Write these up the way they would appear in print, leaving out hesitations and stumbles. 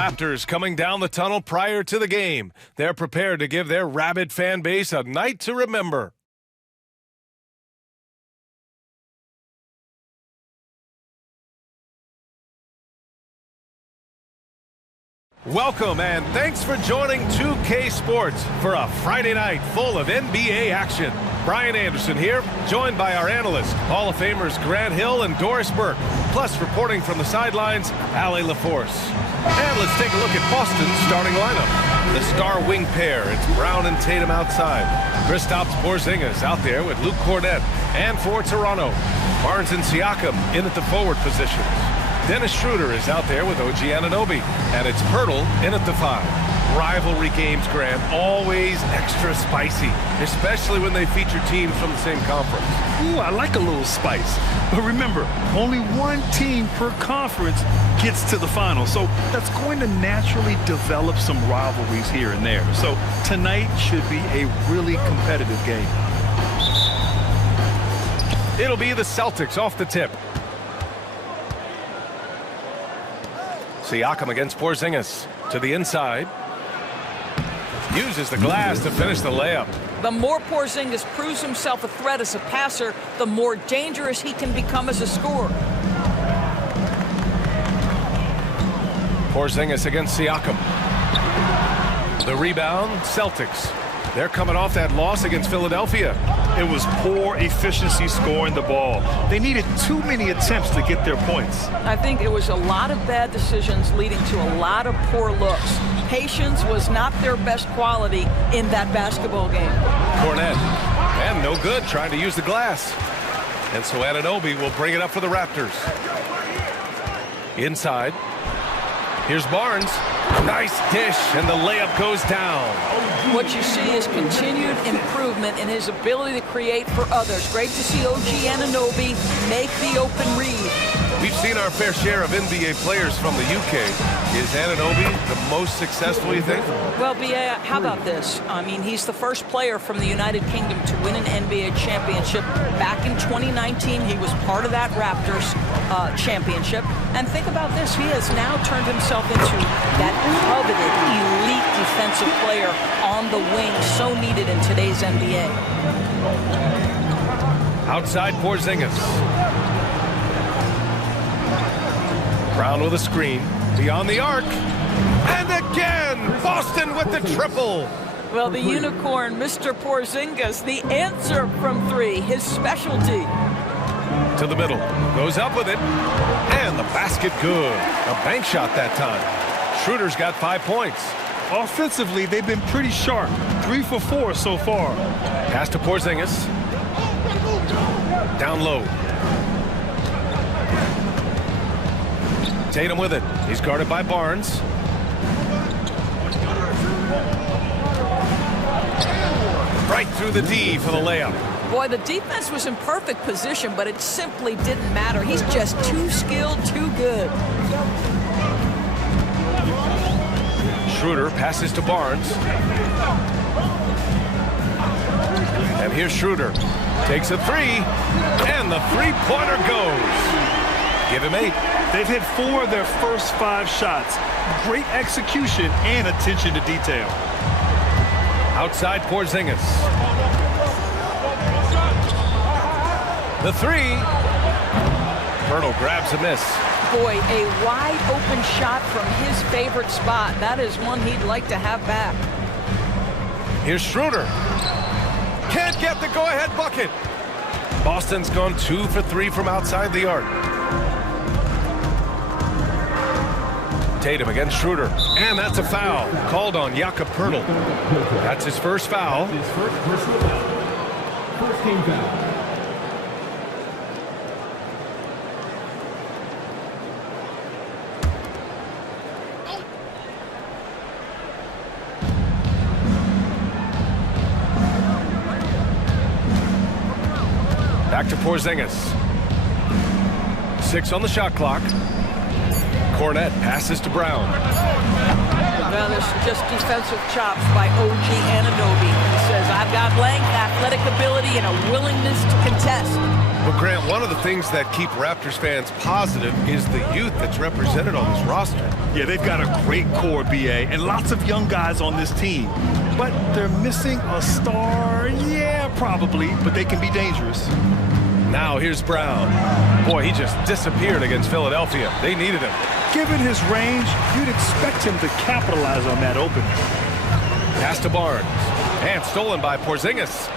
Raptors coming down the tunnel prior to the game. They're prepared to give their rabid fan base a night to remember. Welcome and thanks for joining 2K Sports for a Friday night full of NBA action. Brian Anderson here, joined by our analysts, Hall of Famers Grant Hill and Doris Burke, plus reporting from the sidelines, Allie LaForce. And let's take a look at Boston's starting lineup. The star wing pair, it's Brown and Tatum outside. Kristaps Porzingis out there with Luke Cornett. And for Toronto, Barnes and Siakam in at the forward positions. Dennis Schroeder is out there with OG Anunoby, and it's Pirtle in at the 5. Rivalry games, Grant, always extra spicy, especially when they feature teams from the same conference. Ooh, I like a little spice. But remember, only one team per conference gets to the final, so that's going to naturally develop some rivalries here and there. So tonight should be a really competitive game. It'll be the Celtics off the tip. Siakam against Porzingis to the inside. Uses the glass to finish the layup. The more Porzingis proves himself a threat as a passer, the more dangerous he can become as a scorer. Porzingis against Siakam. The rebound, Celtics. They're coming off that loss against Philadelphia. It was poor efficiency scoring the ball. They needed too many attempts to get their points. I think it was a lot of bad decisions leading to a lot of poor looks. Patience was not their best quality in that basketball game. Cornett, and no good trying to use the glass. And so Anunoby will bring it up for the Raptors. Inside. Here's Barnes. Nice dish, and the layup goes down. What you see is continued improvement in his ability to create for others. Great to see OG Anunoby make the open read. We've seen our fair share of NBA players from the UK. Is Anunoby the most successful, you think? Well, B.A., how about this? I mean, he's the first player from the United Kingdom to win an NBA championship. Back in 2019, he was part of that Raptors championship. And think about this. He has now turned himself into that coveted, elite defensive player on the wing, so needed in today's NBA. Outside Porzingis. Brown with a screen, beyond the arc, and again, Boston with the triple. Well, the unicorn, Mr. Porzingis, the answer from 3, his specialty. To the middle, goes up with it, and the basket good. A bank shot that time. Schroeder's got 5 points. Offensively, they've been pretty sharp. 3 for 4 so far. Pass to Porzingis. Down low. Tatum with it. He's guarded by Barnes. Right through the D for the layup. Boy, the defense was in perfect position, but it simply didn't matter. He's just too skilled, too good. Schroeder passes to Barnes. And here's Schroeder. Takes a 3, and the three-pointer goes. Give him 8. They've hit 4 of their first 5 shots. Great execution and attention to detail. Outside Porzingis. The 3. Pirtle grabs a miss. Boy, a wide open shot from his favorite spot. That is one he'd like to have back. Here's Schroeder. Can't get the go-ahead bucket. Boston's gone 2 for 3 from outside the arc. Tatum against Schroeder, and that's a foul called on Jakob Pirtle. That's his first foul. His first personal foul. First team foul. Back to Porzingis. 6 on the shot clock. Cornett passes to Brown. Well, there's just defensive chops by OG Anunoby. He says, I've got length, athletic stick-ability and a willingness to contest. Well, Grant, one of the things that keep Raptors fans positive is the youth that's represented on this roster. Yeah, they've got a great core, BA, and lots of young guys on this team. But they're missing a star, yeah, probably, but they can be dangerous. Now here's Brown. Boy, he just disappeared against Philadelphia. They needed him. Given his range, you'd expect him to capitalize on that opening. Pass to Barnes. And stolen by Porzingis.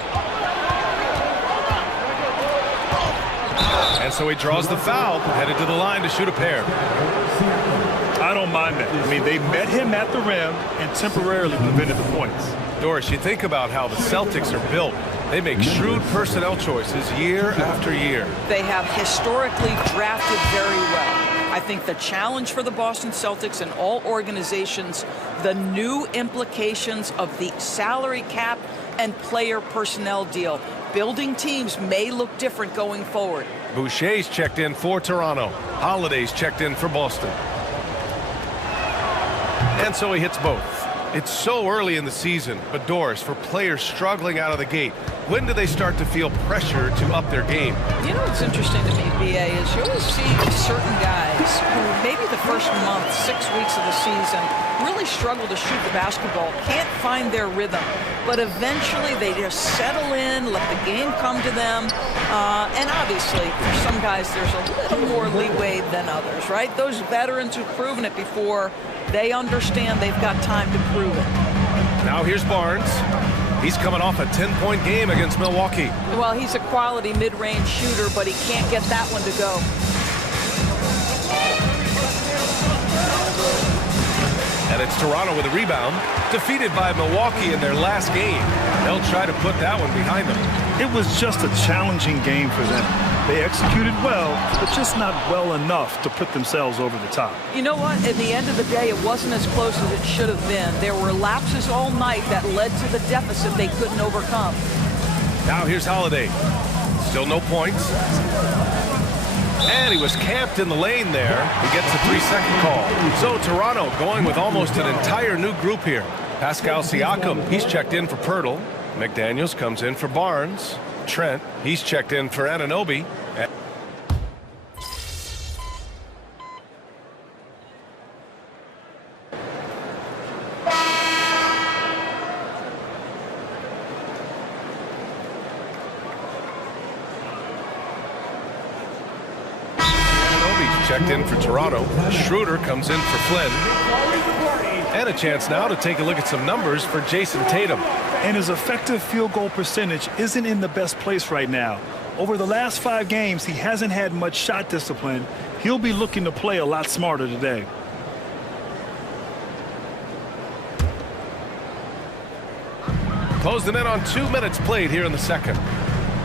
And so he draws the foul, headed to the line to shoot a pair. I don't mind that. I mean, they met him at the rim and temporarily prevented the points. Doris, you think about how the Celtics are built. They make shrewd personnel choices year after year. They have historically drafted very well. I think the challenge for the Boston Celtics and all organizations, the new implications of the salary cap and player personnel deal. Building teams may look different going forward. Boucher's checked in for Toronto. Holiday's checked in for Boston. And so he hits both. It's so early in the season, but Doris, for players struggling out of the gate, when do they start to feel pressure to up their game? You know what's interesting to me, BA, is you always see certain guys who maybe the first month, 6 weeks of the season, really struggle to shoot the basketball, can't find their rhythm, but eventually they just settle in, let the game come to them, and obviously for some guys there's a little more leeway than others, right? Those veterans who've proven it before, they understand they've got time to prove it. Now here's Barnes. He's coming off a 10-point game against Milwaukee. Well, he's a quality mid-range shooter, but he can't get that one to go. And it's Toronto with a rebound, defeated by Milwaukee in their last game. They'll try to put that one behind them. It was just a challenging game for them. They executed well, but just not well enough to put themselves over the top. You know what? At the end of the day, it wasn't as close as it should have been. There were lapses all night that led to the deficit they couldn't overcome. Now here's Holiday. Still no points. And he was camped in the lane there. He gets a 3-second call. So Toronto going with almost an entire new group here. Pascal Siakam, he's checked in for Pirtle. McDaniels comes in for Barnes. Trent, he's checked in for Anunoby. Anunoby's checked in for Toronto. Schroeder comes in for Flynn. And a chance now to take a look at some numbers for Jason Tatum. And his effective field goal percentage isn't in the best place right now. Over the last 5 games, he hasn't had much shot discipline. He'll be looking to play a lot smarter today. Closing in on 2 minutes played here in the second.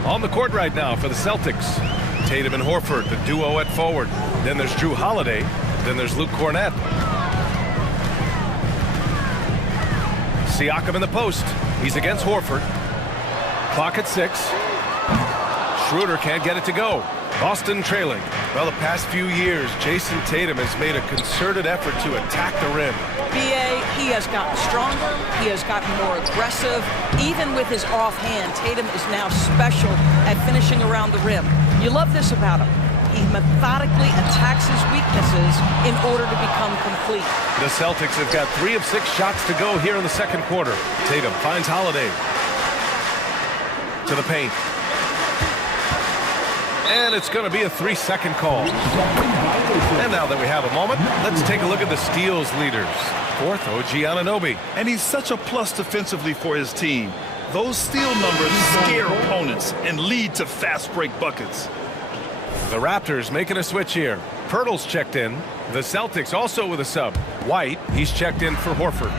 On the court right now for the Celtics. Tatum and Horford, the duo at forward. Then there's Drew Holiday. Then there's Luke Cornett. Siakam in the post. He's against Horford. Clock at 6. Schroeder can't get it to go. Boston trailing. Well, the past few years, Jason Tatum has made a concerted effort to attack the rim. BA, he has gotten stronger. He has gotten more aggressive. Even with his offhand, Tatum is now special at finishing around the rim. You love this about him. He methodically attacks his weaknesses in order to become complete. The Celtics have got 3 of 6 shots to go here in the second quarter. Tatum finds Holiday. To the paint. And it's going to be a 3-second call. And now that we have a moment, let's take a look at the steals leaders. 4th, OG Anunoby. And he's such a plus defensively for his team. Those steal numbers scare opponents and lead to fast break buckets. The Raptors making a switch here. Pirtle's checked in. The Celtics also with a sub. White, he's checked in for Horford.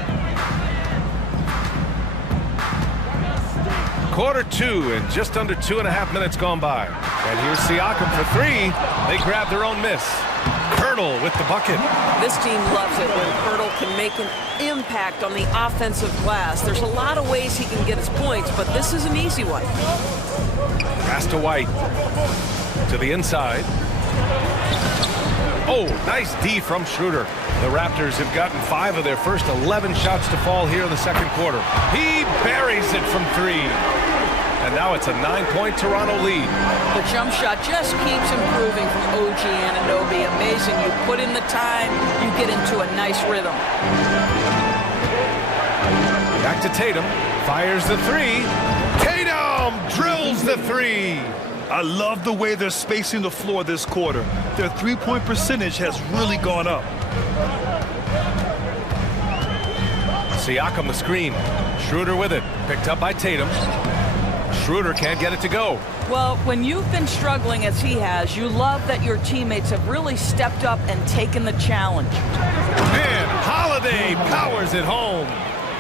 Quarter 2 and just under 2.5 minutes gone by. And here's Siakam for 3. They grab their own miss. Pirtle with the bucket. This team loves it when Pirtle can make an impact on the offensive glass. There's a lot of ways he can get his points, but this is an easy one. Pass to White. To the inside. Oh, nice D from Schroeder. The Raptors have gotten 5 of their first 11 shots to fall here in the second quarter. He buries it from 3. And now it's a 9-point Toronto lead. The jump shot just keeps improving from OG Anunoby. Amazing. You put in the time, you get into a nice rhythm. Back to Tatum. Fires the three. Tatum drills the three. I love the way they're spacing the floor this quarter. Their three-point percentage has really gone up. Siakam the screen. Schroeder with it. Picked up by Tatum. Schroeder can't get it to go. Well, when you've been struggling as he has, you love that your teammates have really stepped up and taken the challenge. And Holiday powers it home.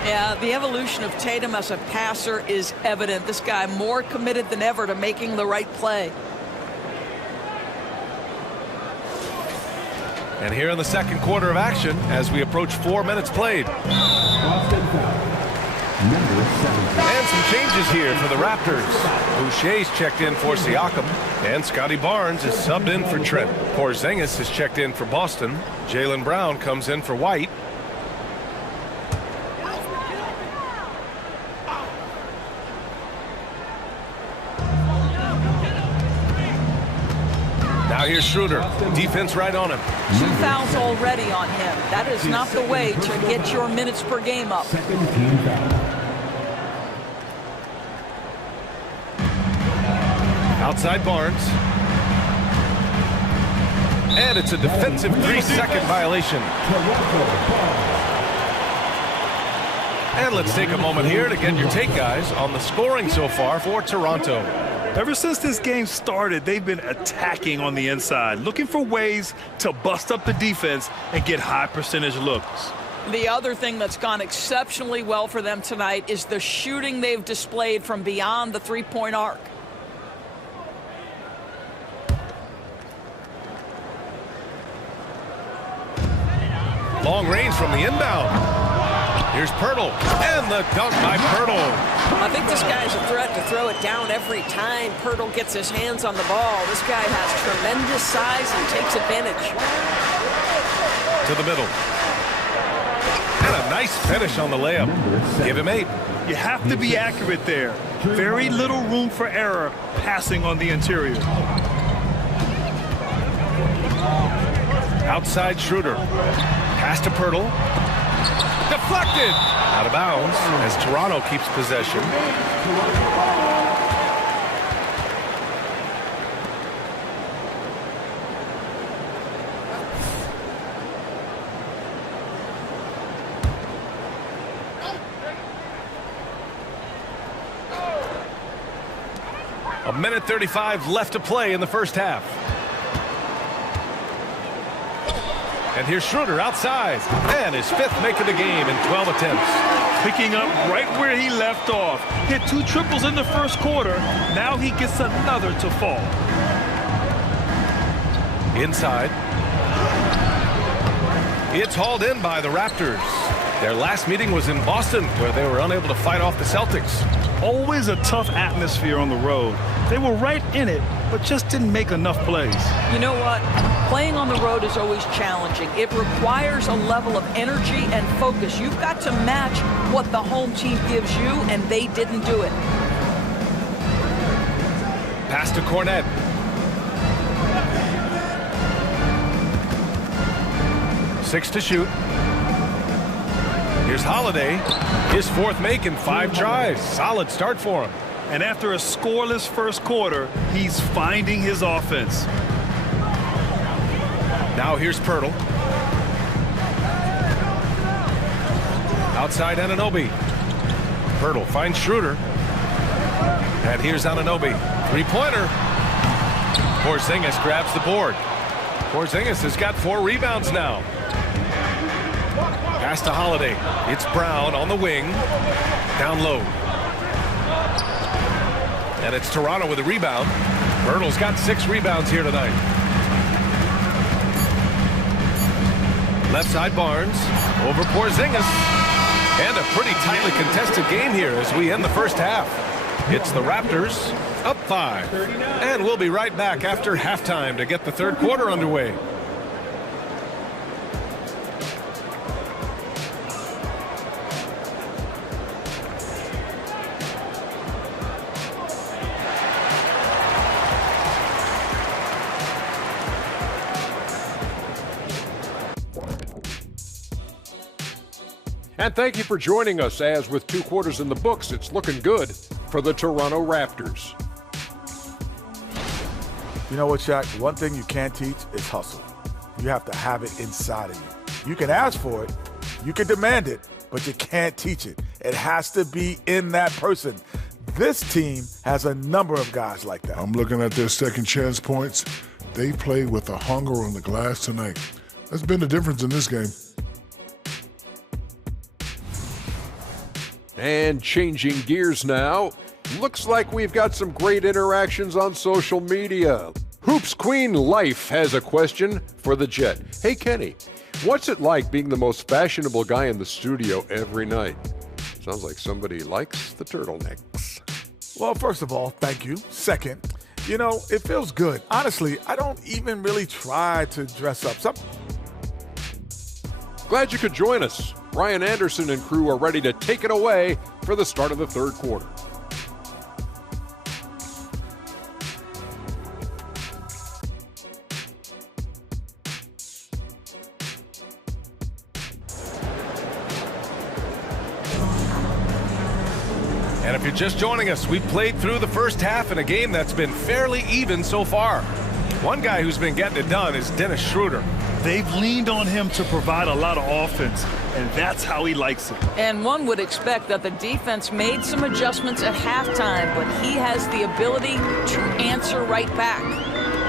Yeah, the evolution of Tatum as a passer is evident. This guy more committed than ever to making the right play. And here in the second quarter of action, as we approach 4 minutes played. Boston foul. Number 17. And some changes here for the Raptors. Boucher's checked in for Siakam. And Scotty Barnes is subbed in for Trent. Porzingis is checked in for Boston. Jaylen Brown comes in for White. Now here's Schroeder. Defense right on him. 2 fouls already on him. That is not the way to get your minutes per game up. Second team foul. Outside Barnes. And it's a defensive 3-second violation. And let's take a moment here to get your take, guys, on the scoring so far for Toronto. Ever since this game started, they've been attacking on the inside, looking for ways to bust up the defense and get high percentage looks. The other thing that's gone exceptionally well for them tonight is the shooting they've displayed from beyond the three-point arc. Long range from the inbound. Here's Pirtle, and the dunk by Pirtle. I think this guy's a threat to throw it down every time Pirtle gets his hands on the ball. This guy has tremendous size and takes advantage. To the middle. And a nice finish on the layup. Give him 8. You have to be accurate there. Very little room for error passing on the interior. Outside Schroeder. Pass to Pirtle. Deflected. Out of bounds as Toronto keeps possession. A minute 35 left to play in the first half. And here's Schroeder outside. And his 5th make of the game in 12 attempts. Picking up right where he left off. Hit 2 triples in the first quarter. Now he gets another to fall. Inside. It's hauled in by the Raptors. Their last meeting was in Boston, where they were unable to fight off the Celtics. Always a tough atmosphere on the road. They were right in it, but just didn't make enough plays. You know what? Playing on the road is always challenging. It requires a level of energy and focus. You've got to match what the home team gives you, and they didn't do it. Pass to Cornette. Six to shoot. Here's Holiday. His 4th make in 5 tries. Solid start for him. And after a scoreless first quarter, he's finding his offense. Now here's Pirtle. Outside Anunoby. Pirtle finds Schroeder. And here's Anunoby. 3-pointer. Porzingis grabs the board. Porzingis has got 4 rebounds now. Pass to Holiday. It's Brown on the wing. Down low. And it's Toronto with a rebound. Pirtle's got 6 rebounds here tonight. Left side Barnes. Over Porzingis. And a pretty tightly contested game here as we end the first half. It's the Raptors up 5. And we'll be right back after halftime to get the third quarter underway. And thank you for joining us, as with 2 quarters in the books, it's looking good for the Toronto Raptors. You know what, Shaq? One thing you can't teach is hustle. You have to have it inside of you. You can ask for it, you can demand it, but you can't teach it. It has to be in that person. This team has a number of guys like that. I'm looking at their second chance points. They played with a hunger on the glass tonight. That's been the difference in this game. And changing gears now, looks like we've got some great interactions on social media. Hoops Queen Life has a question for the Jet. Hey Kenny, what's it like being the most fashionable guy in the studio every night? Sounds like somebody likes the turtlenecks. Well, first of all, thank you. Second, you know, it feels good. Honestly, I don't even really try to dress up. Glad you could join us. Brian Anderson and crew are ready to take it away for the start of the 3rd quarter. And if you're just joining us, we played through the first half in a game that's been fairly even so far. One guy who's been getting it done is Dennis Schroeder. They've leaned on him to provide a lot of offense, and that's how he likes it. And one would expect that the defense made some adjustments at halftime, but he has the ability to answer right back.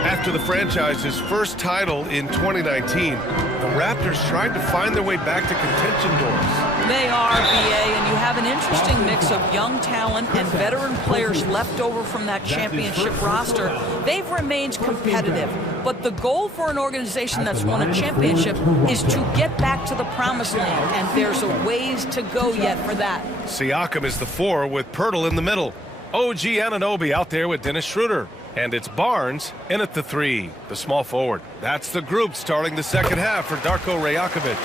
After the franchise's first title in 2019, the Raptors tried to find their way back to contention doors. They are, BA, and you have an interesting mix of young talent and veteran players left over from that championship roster. They've remained competitive, but the goal for an organization that's won a championship is to get back to the promised land, and there's a ways to go yet for that. Siakam is the 4 with Pirtle in the middle. OG Anunoby out there with Dennis Schroeder. And it's Barnes in at the 3, the small forward. That's the group starting the second half for Darko Rajakovic.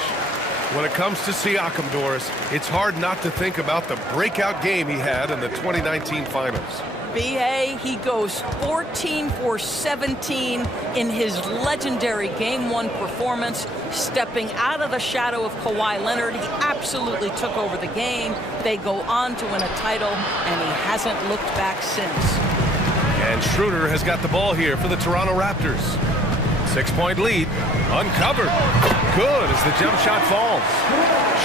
When it comes to Siakam, Doris, it's hard not to think about the breakout game he had in the 2019 finals. BA, he goes 14 for 17 in his legendary Game 1 performance, stepping out of the shadow of Kawhi Leonard. He absolutely took over the game. They go on to win a title, and he hasn't looked back since. And Schroeder has got the ball here for the Toronto Raptors. 6-point lead, uncovered. Good as the jump shot falls.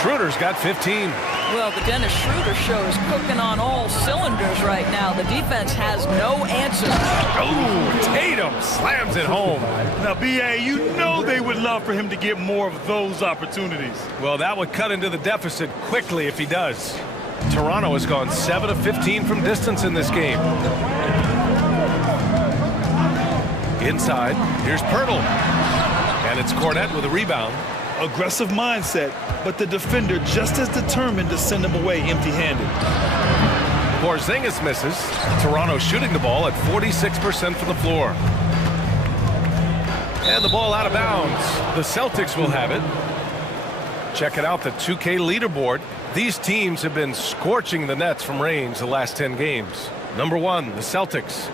Schroeder's got 15. Well, the Dennis Schroeder show is cooking on all cylinders right now. The defense has no answer. Oh, Tatum slams it home. Now, BA, you know they would love for him to get more of those opportunities. Well, that would cut into the deficit quickly if he does. Toronto has gone 7 of 15 from distance in this game. Inside, here's Pirtle. And it's Cornette with a rebound. Aggressive mindset, but the defender just as determined to send him away empty-handed. Porzingis misses. Toronto shooting the ball at 46% from the floor. And the ball out of bounds. The Celtics will have it. Checking out the 2K leaderboard. These teams have been scorching the nets from range the last 10 games. Number 1, the Celtics.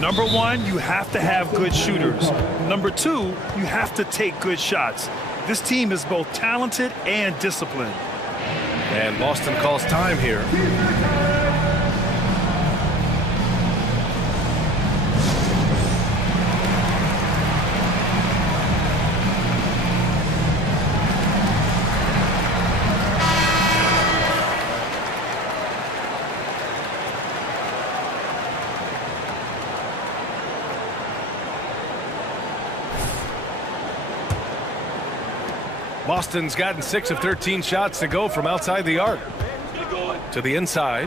Number 1, you have to have good shooters. Number 2, you have to take good shots. This team is both talented and disciplined. And Boston calls time here. Boston's gotten 6 of 13 shots to go from outside the arc. To the inside.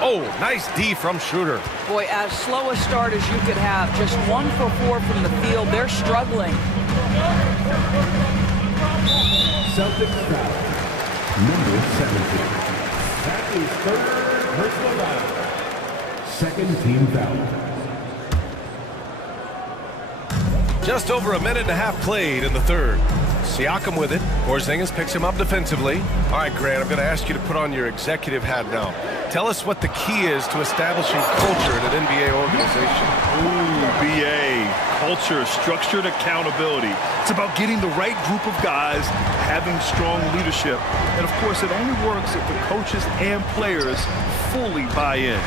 Oh, nice D from Schroeder. Boy, as slow a start as you could have. Just 1 for 4 from the field. They're struggling. Celtics foul. Number 17. That is 3rd personal foul. Second team foul. Just over a minute and a half played in the 3rd. Siakam with it. Porzingis picks him up defensively. All right, Grant, I'm going to ask you to put on your executive hat now. Tell us what the key is to establishing culture at an NBA organization. Ooh, BA. Culture, structured accountability. It's about getting the right group of guys, having strong leadership. And, of course, it only works if the coaches and players fully buy in.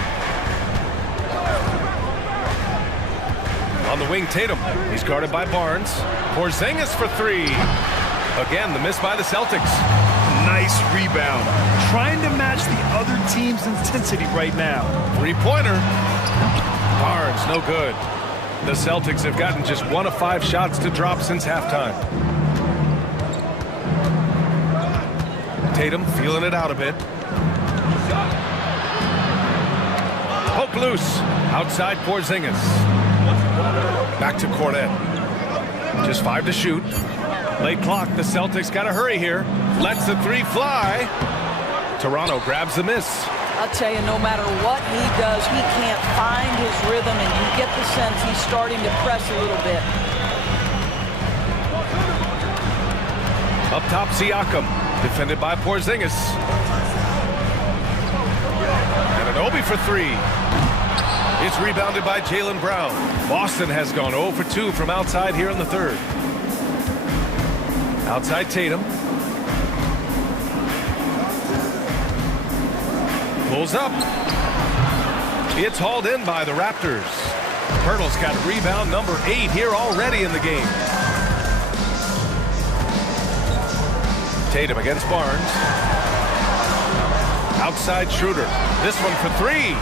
On the wing, Tatum. He's guarded by Barnes. Porzingis for three. Again, the miss by the Celtics. Nice rebound. Trying to match the other team's intensity right now. Three-pointer. Barnes, no good. The Celtics have gotten just 1 of 5 shots to drop since halftime. Tatum feeling it out a bit. Poke loose. Outside Porzingis. Back to Cornet. Just 5 to shoot. Late clock. The Celtics got to hurry here. Lets the three fly. Toronto grabs the miss. I'll tell you, no matter what he does, he can't find his rhythm, and you get the sense he's starting to press a little bit. Up top, Siakam. Defended by Porzingis. And an Obi for three. It's rebounded by Jaylen Brown. Boston has gone 0 for 2 from outside here in the third. Outside Tatum. Pulls up. It's hauled in by the Raptors. Pirtle's got rebound number 8 here already in the game. Tatum against Barnes. Outside Schroeder. This one for three.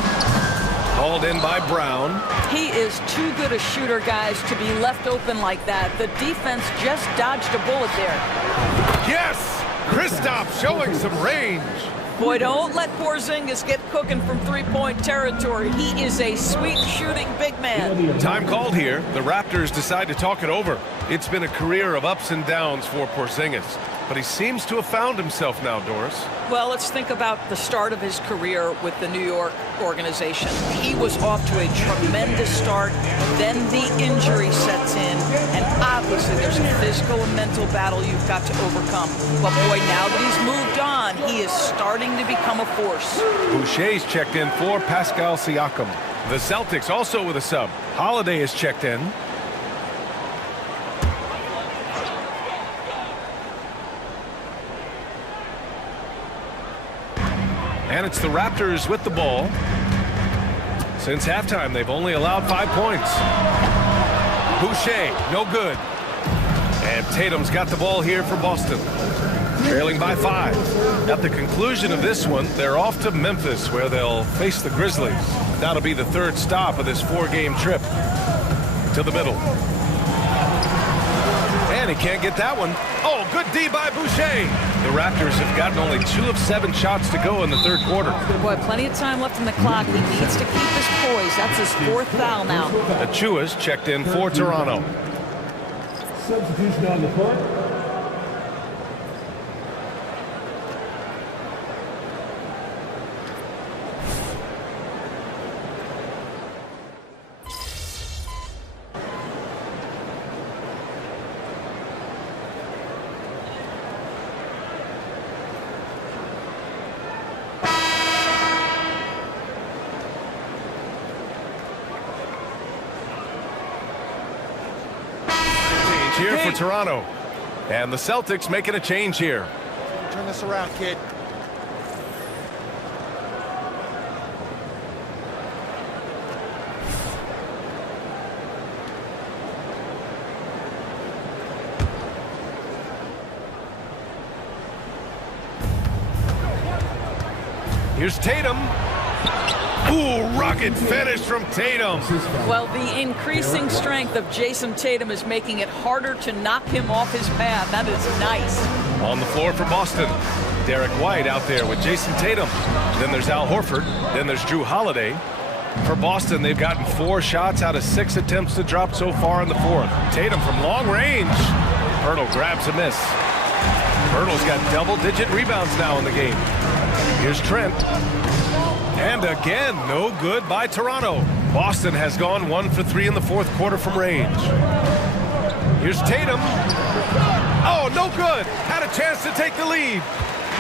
Hauled in by Brown. He is too good a shooter, guys, to be left open like that. The defense just dodged a bullet there. Yes! Kristaps showing some range. Boy, don't let Porzingis get cooking from three-point territory. He is a sweet shooting big man. Time called here. The Raptors decide to talk it over. It's been a career of ups and downs for Porzingis, but he seems to have found himself now, Doris. Well, let's think about the start of his career with the New York organization. He was off to a tremendous start. Then the injury sets in, and obviously there's a physical and mental battle you've got to overcome. But boy, now that he's moved on, he is starting to become a force. Boucher's checked in for Pascal Siakam. The Celtics also with a sub. Holiday is checked in. And it's the Raptors with the ball. Since halftime, they've only allowed 5 points. Boucher, no good. And Tatum's got the ball here for Boston. Trailing by 5. At the conclusion of this one, they're off to Memphis, where they'll face the Grizzlies. That'll be the 3rd stop of this 4-game trip. To the middle. And he can't get that one. Oh, good D by Boucher. The Raptors have gotten only 2 of 7 shots to go in the 3rd quarter. Boy, plenty of time left in the clock. He needs to keep his poise. That's his 4th foul now. Achua's checked in for Toronto. Substitution on the court. Here for Toronto. And the Celtics making a change here. Turn this around, kid. Here's Tatum. Ooh, rocket finish from Tatum. Well, the increasing strength of Jason Tatum is making it harder to knock him off his path. That is nice. On the floor for Boston. Derek White out there with Jason Tatum. Then there's Al Horford. Then there's Drew Holiday. For Boston, they've gotten 4 shots out of 6 attempts to drop so far in the 4th. Tatum from long range. Pirtle grabs a miss. Pirtle's got double-digit rebounds now in the game. Here's Trent. And again, no good by Toronto. Boston has gone 1 for 3 in the 4th quarter from range. Here's Tatum. Oh, no good. Had a chance to take the lead.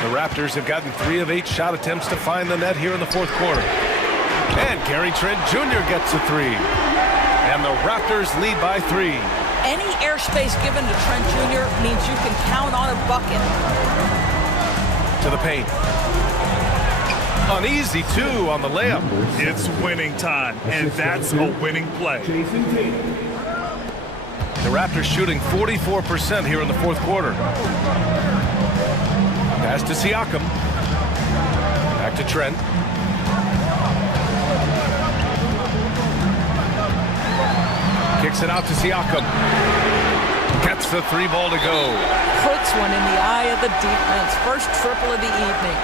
The Raptors have gotten 3 of 8 shot attempts to find the net here in the fourth quarter. And Gary Trent Jr. gets a 3. And the Raptors lead by 3. Any airspace given to Trent Jr. means you can count on a bucket. To the paint. An easy 2 on the layup. It's winning time, and that's a winning play. The Raptors shooting 44% here in the fourth quarter. Pass to Siakam. Back to Trent. Kicks it out to Siakam. Gets the 3 ball to go. Puts one in the eye of the defense. First triple of the evening.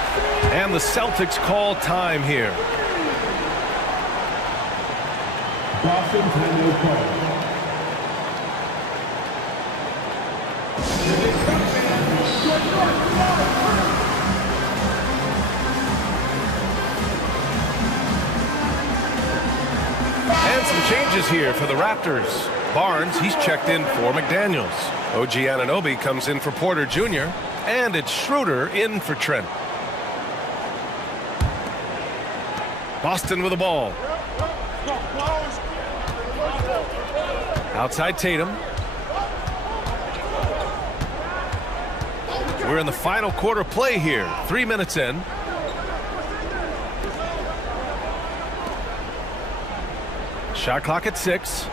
And the Celtics call time here. Boston timeout call. And some changes here for the Raptors. Barnes, he's checked in for McDaniels. OG Anunoby comes in for Porter Jr. And it's Schroeder in for Trent. Boston with the ball. Outside Tatum. We're in the final quarter play here. 3 minutes in. Shot clock at 6.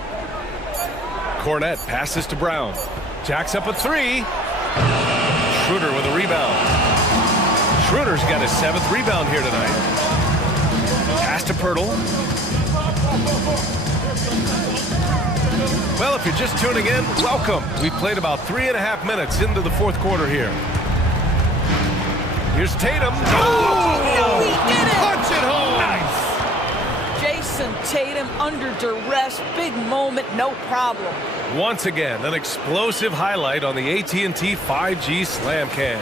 Cornette passes to Brown. Jacks up a 3. Schroeder with a rebound. Schroeder's got his 7th rebound here tonight. Pass to Pirtle. Well, if you're just tuning in, welcome. We've played about 3.5 minutes into the fourth quarter here. Here's Tatum. Oh, he did it! Punch it home! Nice! Jason Tatum under duress. Big moment, no problem. Once again, an explosive highlight on the AT&T 5G Slam Cam.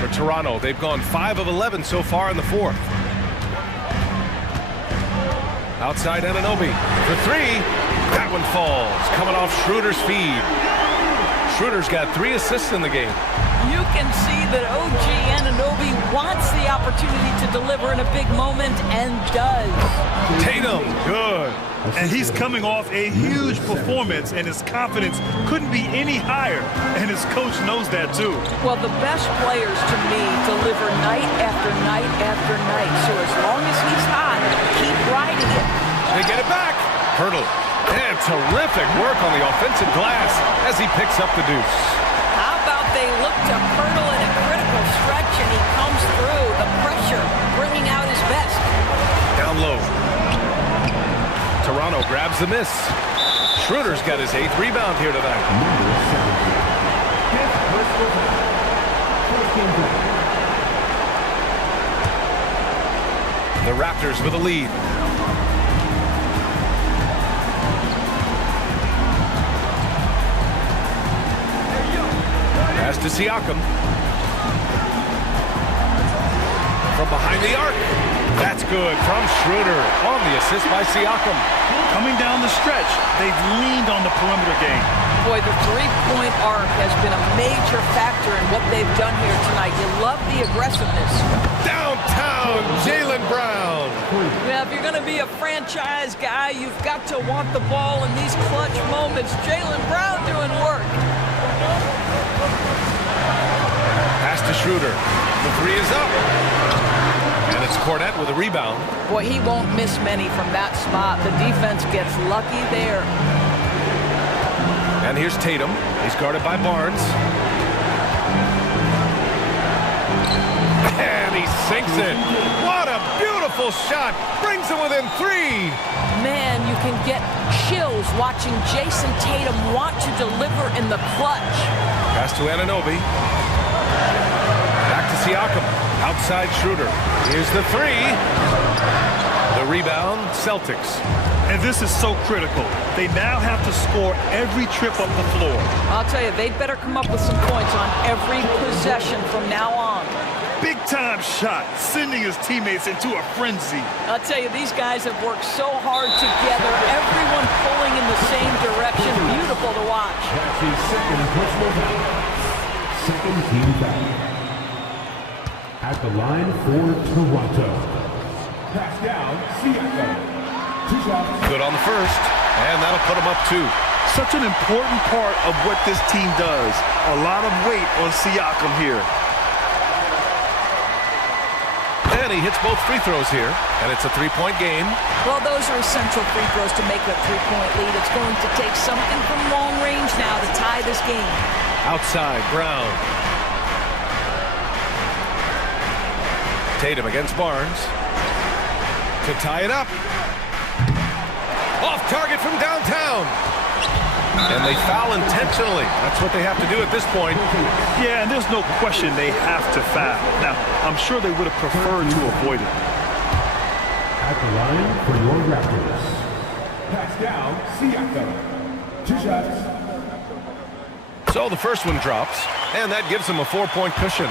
For Toronto, they've gone 5 of 11 so far in the fourth. Outside Anunoby for 3. That one falls, coming off Schroeder's feed. Schroeder's got 3 assists in the game. You can see that OG Anunoby wants the opportunity to deliver in a big moment and does. Tatum, good. And he's coming off a huge performance, and his confidence couldn't be any higher. And his coach knows that, too. Well, the best players, to me, deliver night after night after night. So as long as he's hot, keep riding it. They get it back. Pirtle. And terrific work on the offensive glass as he picks up the deuce. How about they look to Pirtle in a critical stretch, and he comes through. The pressure bringing out his best. Down low. Toronto grabs the miss. Schroeder's got his 8th rebound here tonight. The Raptors with a lead. Pass to Siakam. From behind the arc. That's good from Schroeder on the assist by Siakam. Coming down the stretch, they've leaned on the perimeter game. Boy, the three-point arc has been a major factor in what they've done here tonight. You love the aggressiveness. Downtown, Jaylen Brown. Yeah, if you're going to be a franchise guy, you've got to want the ball in these clutch moments. Jaylen Brown doing work. Pass to Schroeder. The 3 is up. And it's Cornette with a rebound. Boy, he won't miss many from that spot. The defense gets lucky there. And here's Tatum. He's guarded by Barnes. And he sinks it. What a beautiful shot. Brings him within 3. Man, you can get chills watching Jason Tatum want to deliver in the clutch. Pass to Anunoby. Back to Siakam. Outside Schroeder. Here's the 3. The rebound, Celtics. And this is so critical. They now have to score every trip up the floor. I'll tell you, they'd better come up with some points on every possession from now on. big-time shot, sending his teammates into a frenzy. I'll tell you, these guys have worked so hard together, everyone pulling in the same direction. Beautiful to watch. That's his second personal foul. Second team foul. At the line for Toronto. Pass down, Siakam. 2 shots. Good on the first, and that'll put him up 2. Such an important part of what this team does. A lot of weight on Siakam here. And he hits both free throws here, and it's a 3-point game. Well, those are essential free throws to make a 3-point lead. It's going to take something from long range now to tie this game. Outside, Brown. Tatum against Barnes. To tie it up. Off target from downtown. And they foul intentionally. That's what they have to do at this point. Yeah, and there's no question they have to foul. Now, I'm sure they would have preferred to avoid it. At the line for your Raptors. Pass down, Siakam. 2 shots. So the first one drops, and that gives them a 4-point cushion.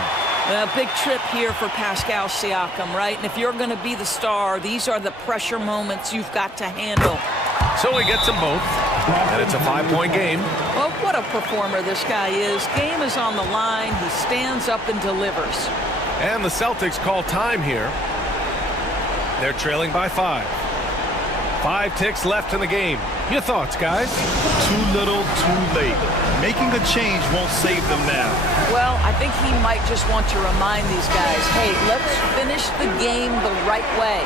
A big trip here for Pascal Siakam, right? And if you're going to be the star, these are the pressure moments you've got to handle. So he gets them both, and it's a 5-point game. Well, what a performer this guy is. Game is on the line. He stands up and delivers. And the Celtics call time here. They're trailing by 5. 5 ticks left in the game. Your thoughts, guys? Too little, too late. Making a change won't save them now. Well, I think he might just want to remind these guys, hey, let's finish the game the right way.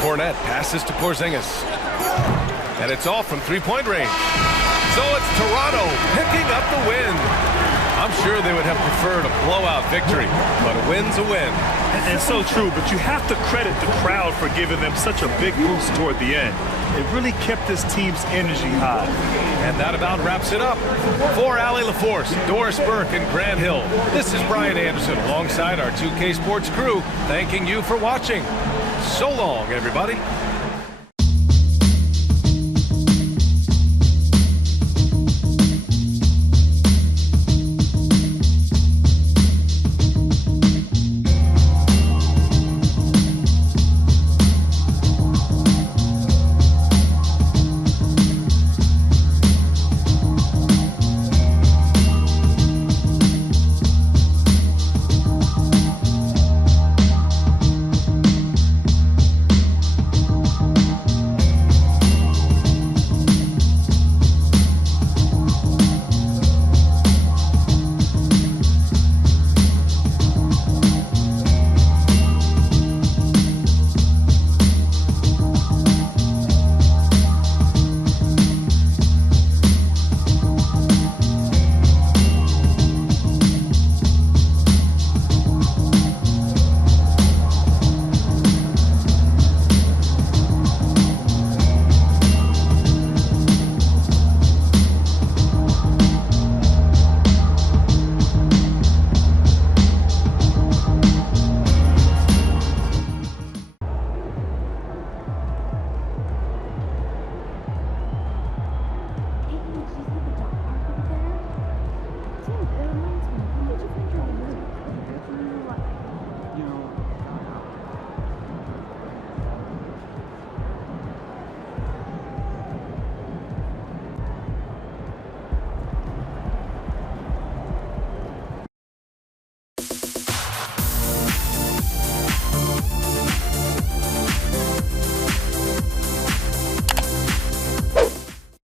Cornet passes to Porzingis. And it's off from 3-point range. So it's Toronto picking up the win. I'm sure they would have preferred a blowout victory, but a win's a win. And so true, but you have to credit the crowd for giving them such a big boost toward the end. It really kept this team's energy high. And that about wraps it up. For Allie LaForce, Doris Burke, and Grant Hill, this is Brian Anderson alongside our 2K Sports crew, thanking you for watching. So long, everybody.